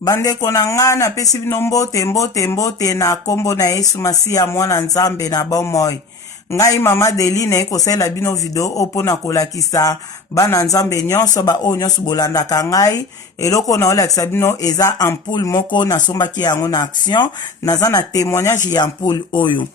Bandeko na nga na pesi bino mbote na kombo na Yesu Masiya mwana Nzambe na bomoi. Ngai mama Deline ekosala bino video opona kolakisa bana Nzambe nyonso ba o nyonso bolandaka ngai eloko na olakisa bino eza ampoule moko na sombaki yango na action naza na témoignage ya ampoule oyo.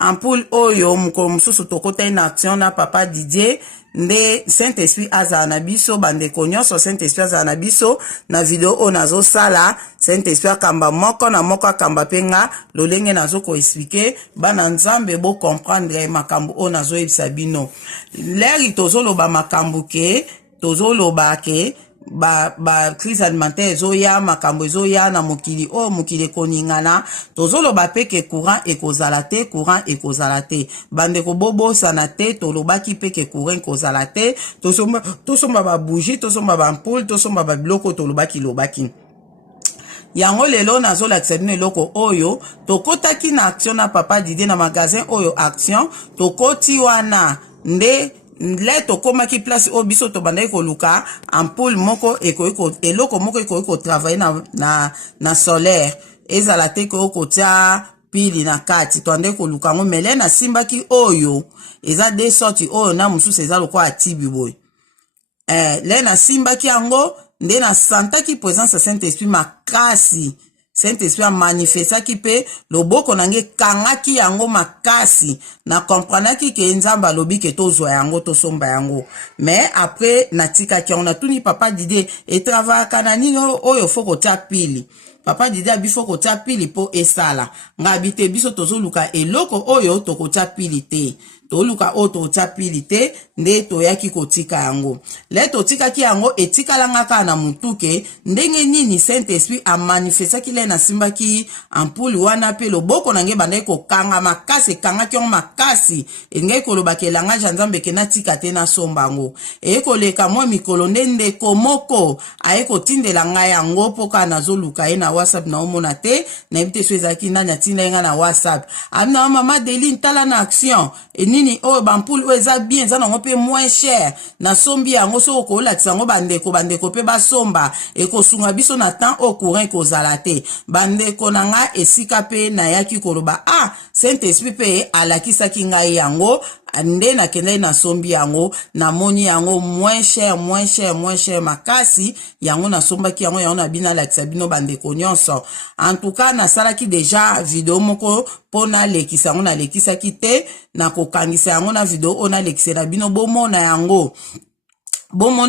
Ampoule oyo mukolo mususu tokota na action na papa Didier nde Saint-Esprit aza na biso bandeko nyonso Saint-Esprit aza na biso na video o nazo sala Saint-Esprit akamba moko na moko akamba penga lolenge nazo ko expliquer bana Nzambe bo comprendre makambo o nazo yebisa bino leri tozoloba makambo ke tozoloba ke ba crise alimentaire ezoya makambo ezoya na mokili o mokili koningana tozoloba peke courant ekozala te bandeko bobosa te tolobaki peke courant ekozala te tosomba ba bougie tosomba ba ampoule tosomba ba biloko lobaki yango lelo nazolakisa bino eloko oyo tokotaki na action na papa Didier na magasin oyo action tokoti wana nde le tokomaki place o biso to bandai koluka ampoule moko eloko moko ekoki travailler na solaire ezala te ko tia pili na kati to andai koluka ngo mele na simbaki oyo eza de sorti oyo na mususu eza loko atibi boy le na simbaki yango nde na santaki présence ya Saint-Esprit makasi Saint-Esprit a manifestaki pe loboko nange kangaki yango makasi na kompranaki ke Nzamba lobi ke tozwa yango tosomba yango mais après natikaki on a tuni papa Didier et travailler kanani oyo foko tia pili papa Didier abifo ko tia pili po esala nga habite biso tozoluka eloko oyo tokotia pili te toluka oto tia pili te nde toyaki kotika yango le totikaki yango etikala kaka na mutuke ndenge nini Saint-Esprit a manifestaki le na simbaki ampoule wana pe loboko nange bandai ko kanga makasi kangaki yango makasi ngai kolobaki elanga ja Nzambe ke natika te na sombango ekoleka mwa mikolo nde komoko aiko tindela ngai yango poka nazoluka na WhatsApp na omona te na ebite so ezaki nanya tinda na WhatsApp amna mama Deline tala na action nini o bampoule o eza bien eza nango pe moins cher na sombi yango so ko lakisa ngo bandeko pe basomba ekosunga biso na temps au courant kozala te bandeko na nga esika pe na yaki koloba Saint-Esprit pe alakisaki ngai yango nde na kende na sombi yango na moni yango moins cher makasi yango na sombaki yango na bina lakisa bino bandeko nyonso en tout cas na salaki déjà video moko pona lekisa yango na lekisaki te na kokangisa yango na video ona lekisa na bino bomona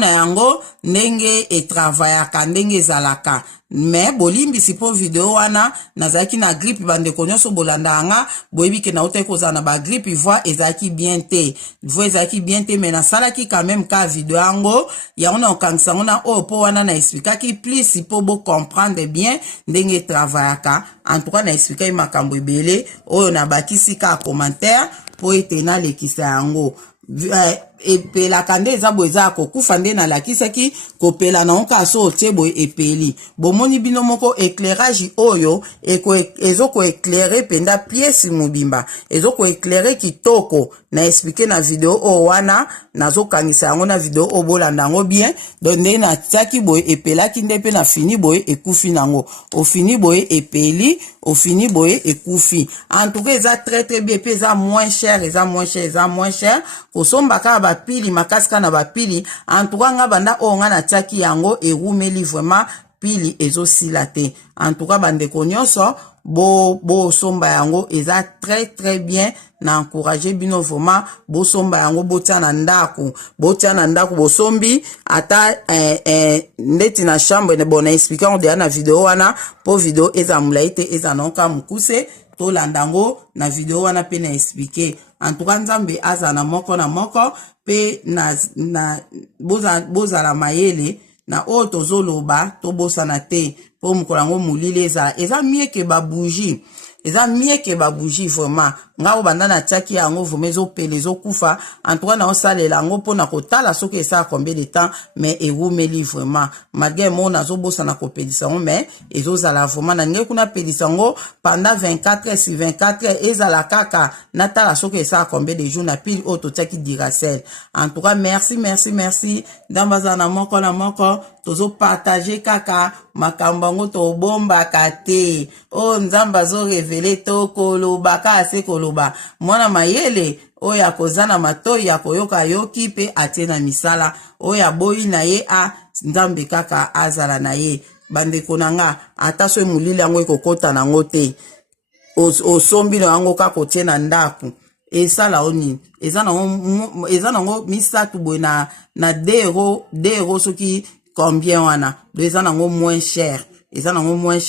yango ndenge travaillaka ndenge ezalaka mais bolimbisi po video wana nazaki na grippe bandeko nyonso bolandanga boyebi ke na uta kozala na ba grippe voix ezaki bien te mais na salaki quand même ka video yango yango na okangisa ngo na o po wana na expliquaki plus po bo comprendre bien ndenge travaillaka en tout cas na expliquer makambo ebele oyo na bakisi ka commentaire po ete na lekisa yango epela kande eza bo eza kokufa nde na lakisaki kopela na onka so tebo epeli bomoni bino moko éclairage oyo ezoko éclairer penda pièce mubimba ezoko éclairer kitoko na expliquer na video o wana nazo kangisa yango na video o bolanda yango bien donc nde na tsaki boye epelaki nde pe na fini boye ekufi nango o fini boye epeli au fini boye ekufi en tout cas eza très bien pe eza moins cher kosomba ka ba pili makaska na ba pili en tout cas nga banda o nga na tsaki yango erumeli vraiment pili ezosila te en tout cas bandeko nyonso bo somba yango eza très bien na encourager bino vraiment bo somba yango botia na ndako bosombi ata ndeti na chambre ne bona expliquer on de na video wana po video eza mulaite eza nonka mukuse to landango na video wana pe na expliquer en tout cas Nzambe aza na moko pe na bozala mayele na o tozoloba to bosana te po mukolango mulile eza mieux que ba bougie vraiment nga o banda na tiaki yango vraiment ezopela ezokufa en tout cas na osalela yango mpona kotala soki esala combien de temps mais ewumeli vraiment malgré mo nazobosana kopelisa yango mais ezozala vraiment na ndenge kuna pelisa yango pendant 24 heures sur 24 heures ezala kaka natala soki esala combien de jours na pile oyo totiaki Duracell. En tout cas merci ndambaza na moko na moko tozo partager kaka makambo yango tobombaka te o nzamba zo revele to koloba kasi koloba mwana mayele oyo akozana matoi ya koyoka yoki pe atie na misala oyo aboyi na ye a nzambe kaka azala na ye bandeko na nga ata so mulili yango ekokota nango te osombi na yango kaka otie na ndaku esala oni eza nango misatu boye na 2 euro soki combien wana do eza nango moins cher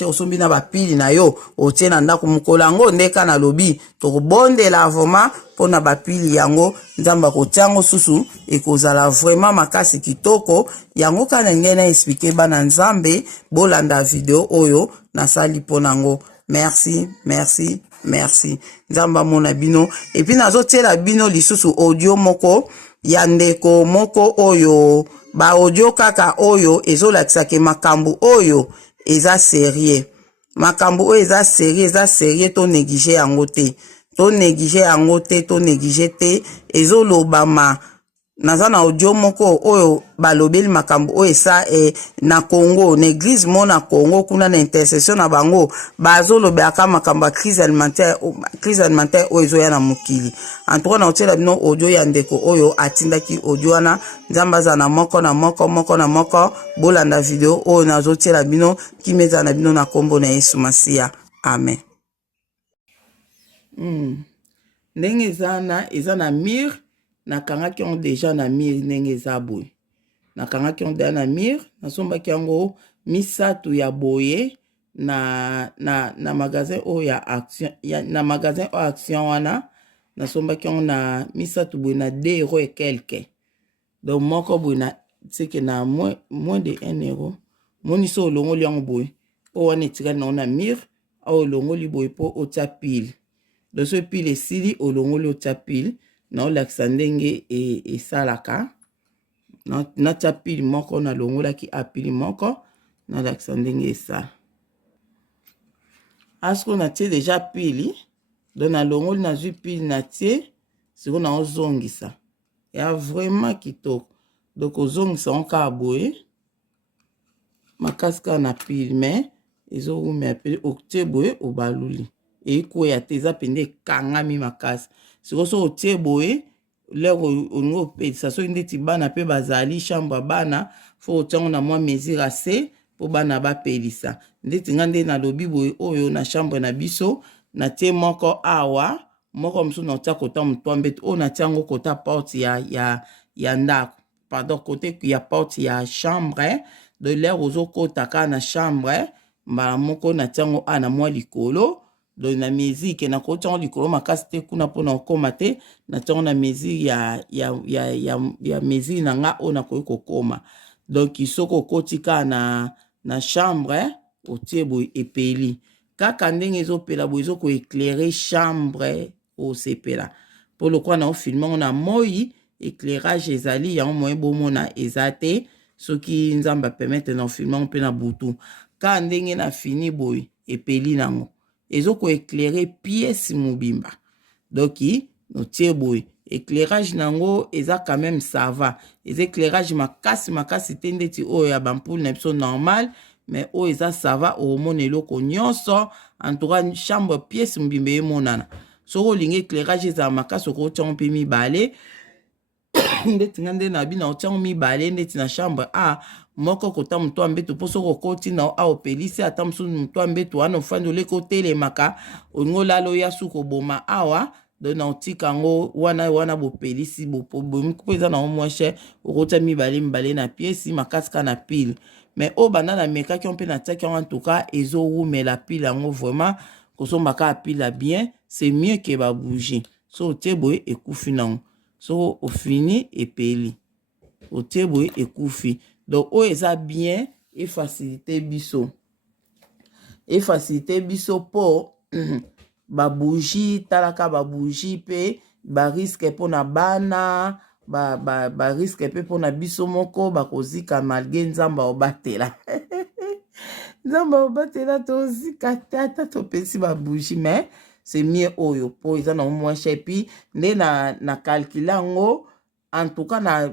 osombi na bapili na yo otie na ndako mokolo yango ndeka na lobi tokobondela vraiment mpona bapili yango nzamba kotia yango susu ekozala vraiment makasi kitoko yango kana ngene na expliquer bana nzambe bolanda video oyo nasali mpona yango merci nzamba mona bino et puis nazotiela bino lisusu audio moko ya ndeko moko oyo ba audio kaka oyo ezolakisake makambo oyo eza sérieux makambo oyo eza sérieux to néglige yango te ezolobama naza na audio moko oyo balobeli makambo oyo esa na Congo na église mo na Congo kuna na intercession na bango bazolobelaka makambo ya crise alimentaire oyo ezoya na mokili en tout cas na otiela bino audio ya ndeko oyo atindaki audio wana nzambe aza na moko na moko bolanda video oyo nazotiela bino kimeza na bino na kombo na Yesu Masiya amen. Ndenge eza na mire nakangaki yango deja na mire ndenge eza boye nakangaki yango deja na mire nasombaki yango misatu ya boye na magasin oyo ya action na magasin oyo action wana nasombaki yango na misatu boye na 2 euros et quelque donc moko boye na seke na moins de 1 euro moniso olongoli yango boye oyo wana etikali nango na mire oyo olongoli boye mpo otia pile donc so pile esili olongoli otia pile na olakisa ndenge esalaka natia pile moko nalongolaki apili moko nalakisa ndenge esala asko natie deja pili donc nalongoli nazwi pile natie siko naozongisa ya vraiment kitoko donc ozongisa ngo kaka boye makasi kaka na pile mais ezowumela pili otie boye obaluli ekoya te eza pende ekangami makasi siko so otie boye lero olingi opelisa soki ndeti bana mpe bazali chambre ya bana fo otiango na mwa mesure ase mpo bana bapelisa ndeti nga nde nalobi boye oyo na chambre na biso natie moko awa moko mosusu naotia kota motwa mbeto oyo natia yango kota porte ya ndako pardon kote ya porte ya chambre de lero ozokota kaka na chambre mbala moko natia yango a na mwa likolo donc na musique na kotiango likolo makasi te kuna mpona okoma te natiango na musique ya musique na nga oyo nakoki kokoma donc soki okoti kaka na chambre otie boye epeli kaka ndenge ezopela boye ezokoeclaire chambre osepela mpo lokwa na ofilme yango na moi éclairage ezali yango moye bomona eza te soki nzambe apermettre na ofilme yango mpe na butu kaka ndenge na fini boye epeli nango ezokoeclaire pièce mobimba donc notie boye éclairage nango eza quand même ça va eza éclairage makasi te ndeti oyo ya bampoule na biso normal mais oyo eza ça va omona eloko nyonso en tout cas chambre pièce mobimba emonana soki olingi éclairage ezala makasi okotiango mpe mibale ndeti nga nde na bino otiango mibale ndeti na chambre a moko kota mutwa mbeto mpo soki okoti na aopelisi ata mosusu mutwa mbeto wana ofandi oleki otelemaka olingi olala oya suki oboma awa donc na otika yango wana bopelisi mpo eza nango moins cher okotia mibale na piesi makasi ka na pile mais oyo banda na mekaki yango mpe natiaki yango antuka ezowumela pile yango vraiment kosomba kaka pile bien c'est mieux ke babougie so otie boye ekufi nango so ofini epeli otie boye ekufi donc oyo eza bien efacilité biso po bougie talaka bougie pe risque pona bana risque pe pona biso moko bakozika malgré nzamba obatela nzamba obatela tozika tata topesi bougie mais c'est mieux oyo po eza na moins cher puis nde na calcule yango en tout cas na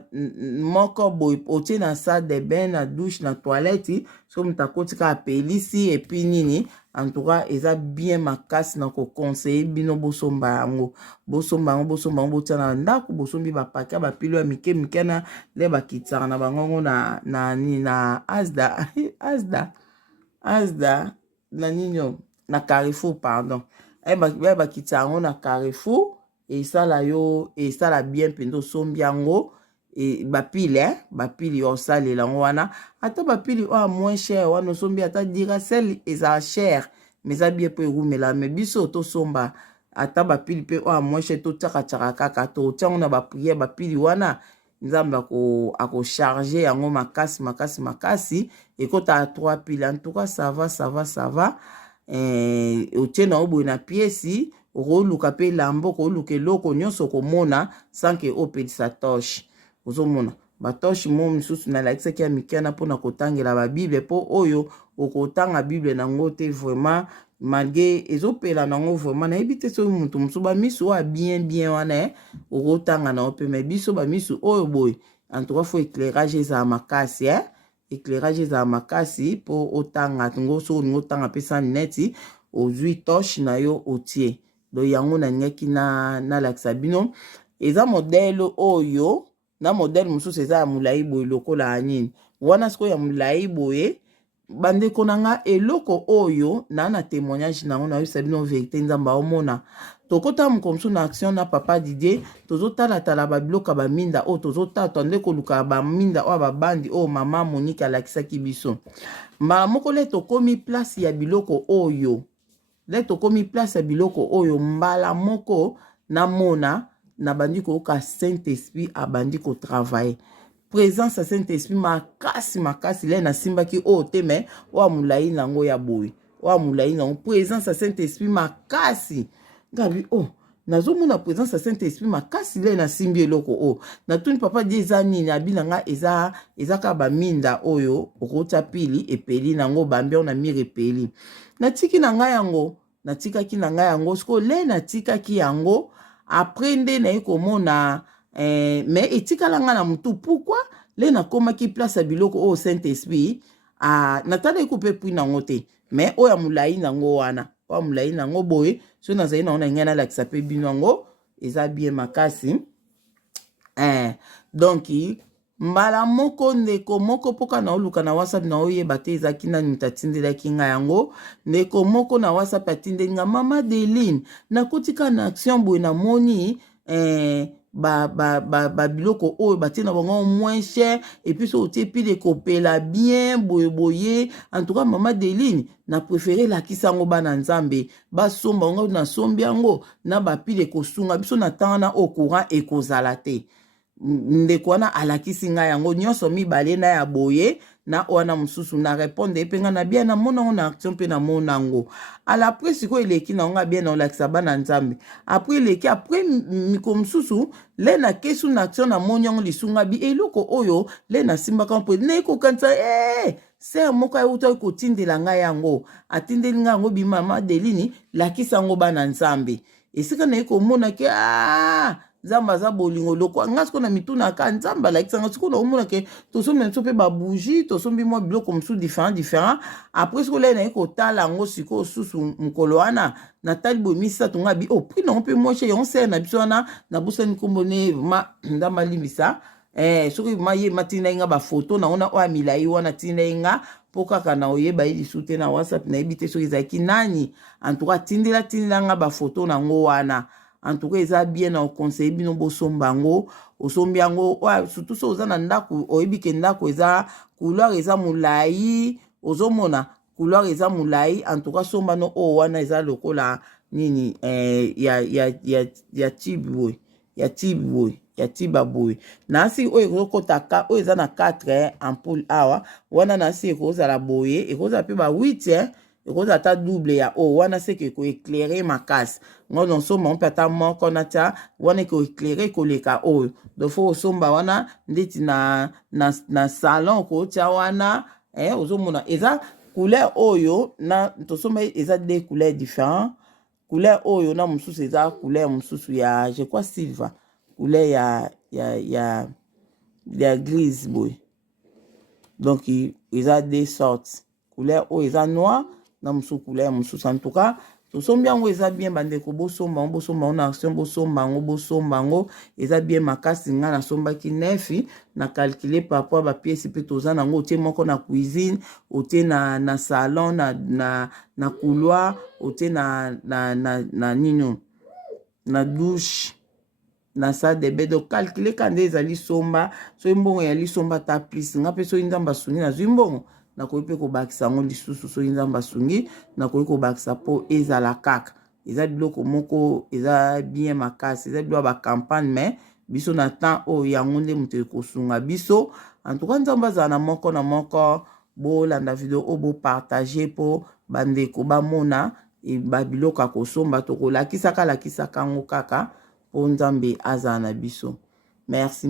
moko boy otie na salle de bain na douche na toilette so mutakotika apelisi et puis nini en tout cas eza bien makasi na ko conseiller bino bosomba yango botia na ndako bosombi bapaka bapilo ya mike mike na le bakitsaka na bangongo na Asda na nino na Carrefour pardon bakitsaka yango na Carrefour esala bien pendo sombi yango e bapili osalela yango wana ata bapili oyo moins cher wana osombi ata Duracell eza cher mais eza bien po erumela mais biso tosomba ata bapili pe oyo moins cher totiaka kaka totia yango na bapriere bapili wana nzambe akocharge yango makasi ekota a 3 piles en tout cas ça va otie na oboye na piesi okoluka pe lambo okoluka eloko nyonso komona sanke opelisa toshe ozomona batoshe mo misusu nalakisaki ya mikiana mpona kotangela babible mpo oyo okotanga bible nango te vraiment malgré ezopela nango vraiment nayebi te soki mutu mosusu bamisu oyo bien wana okotanga nango mpe me biso bamisu oyo boye en tout cas fo éclairage ezala makasi éclairage ezala makasi mpo otanga ngo so olingi otanga mpe sa neti ozwi toshe na yo otie do yango nalingaki nalakisa bino eza modele oyo na modele mosusu eza ya molai boye lokola ya nini wana sikoyo ya molai boye bandeko na nga eloko oyo na témoignage nango nayebisa bino vérité nzambe aomona tokota mokomso na action na papa Didier tozotalatala babiloka baminda oyo tozotala tande koluka baminda oyo babandi oyo mama Monique alakisaki biso mbala moko le tokomi place ya biloko oyo mbala moko namona na bandi koyoka Saint-Esprit abandi kotravaye présence ya Saint-Esprit makasi le nasimbaki oyo te me oyo molai nango ya boye oyo molai nango présence ya Saint-Esprit makasi ngabi nazomona présence ya Saint-Esprit makasi le nasimbi eloko oyo natuni papa di eza nini abilanga eza ka baminda oyo okota pili epeli nango bambia na mire epeli natikaki na ngai yango siko le natikaki yango après nde naye komona mais etikalanga na mutu pourquoi le nakomaki place ya biloko oyo Saint-Esprit natala ekupe pui nango te mais oyo ya molai nango wana oyo molai nango boye so nazali nango na ngai nalakisa mpe bino yango eza bien makasi donc mbala moko ndeko moko poka na oluka na WhatsApp na oyeba te ezaki nani mutu atindelaki ngai yango ndeko moko na WhatsApp atindeli nga mama Deline nakotika na action boye namoni biloko oyo batie na bango moins cher et puis so otie pile ekopela bien boye en tout cas mama Deline na préféré lakisa yango bana nzambe basomba yango na sombi yango na bapile ekosunga biso na ntango na au courant ekozala te ndeko wana alakisi ngai yango nyonso mibale na ya boye na wana mosusu na répondre pe nga na bien na monango na action pe na monango ala après siko eleki na nga bien na olakisa bana nzambe après eleki après miko mosusu le na kesu na action na monango lisunga bi eloko oyo le na simbaka mpo ne kokanisa ser moko ayuta kotindela ngai yango atindeli ngai yango bimama Delini lakisa yango bana nzambe esika na ekomona ke nzamba za bolingo loko nga siko na mituna ka nzamba lakisa nga siko na omona ke tosombi na biso mpe babougie tosombi mwa biloko mosusu différent après siko le na ye kotala yango siko susu mokolo wana natali boye misato nga bi prix nango mpe moshe yango sere na biso wana nabosani nkombo ne ndamba limbisa soki maye matindai nga bafoto nango na oyo milai wana tindai nga mpo kaka na oyeba ye lisu te na WhatsApp nayebi te soki ezalaki nani en tout cas tindela nga bafoto nango wana en tout cas eza bien na conseil bino bosomba yango osombi yango surtout so oza na ndako oyebi ke ndako eza couleur eza molai ozomona couleur eza molai en tout cas somba no oyo wana eza lokola nini ya tiba boye nasi oyo ekozokotaka oyo eza na 4 ampoule awa wana nasi ekozala boye ekozala mpe ba 8 ekoza ta double ya o wana seke koéclaire makasi ngo nosomba mpe ata moko na tia wana ekoéclaire koleka oyo donc fo osomba wana ndeti na salon kotia wana ozomona eza couleur oyo na tosomba eza deux couleurs différents couleur oyo na mosusu eza couleur mosusu ya je crois silver couleur ya grise boy donc eza deux sortes couleur oyo eza noir na mosusu couleur mosusu en tout cas tosombi yango eza bien bandeko bosomba yango na action bosomba yango eza bien makasi nga nasombaki nefi na calculer par rapport ba pièce pe toza nango otie moko na cuisine otie na salon na couloir otie na nino na douche na salle de bain donc calculer kande ezali somba so mbongo ya lisomba ta plus nga pe so nzamba sungi na zimbongo nakoki mpe kobakisa yango lisusu soki nzambe asungi nakoki kobakisa mpo ezala kaka eza biloko moko eza bien makasi eza biloko bacampagne mais biso na temps oyo yango nde moto ekosunga biso en tout cas nzambe azala na moko bolanda video oyo bopartage mpo bandeko bamona babiloko ya kosomba tokolakisaka yango kaka mpo nzambe azala na biso merci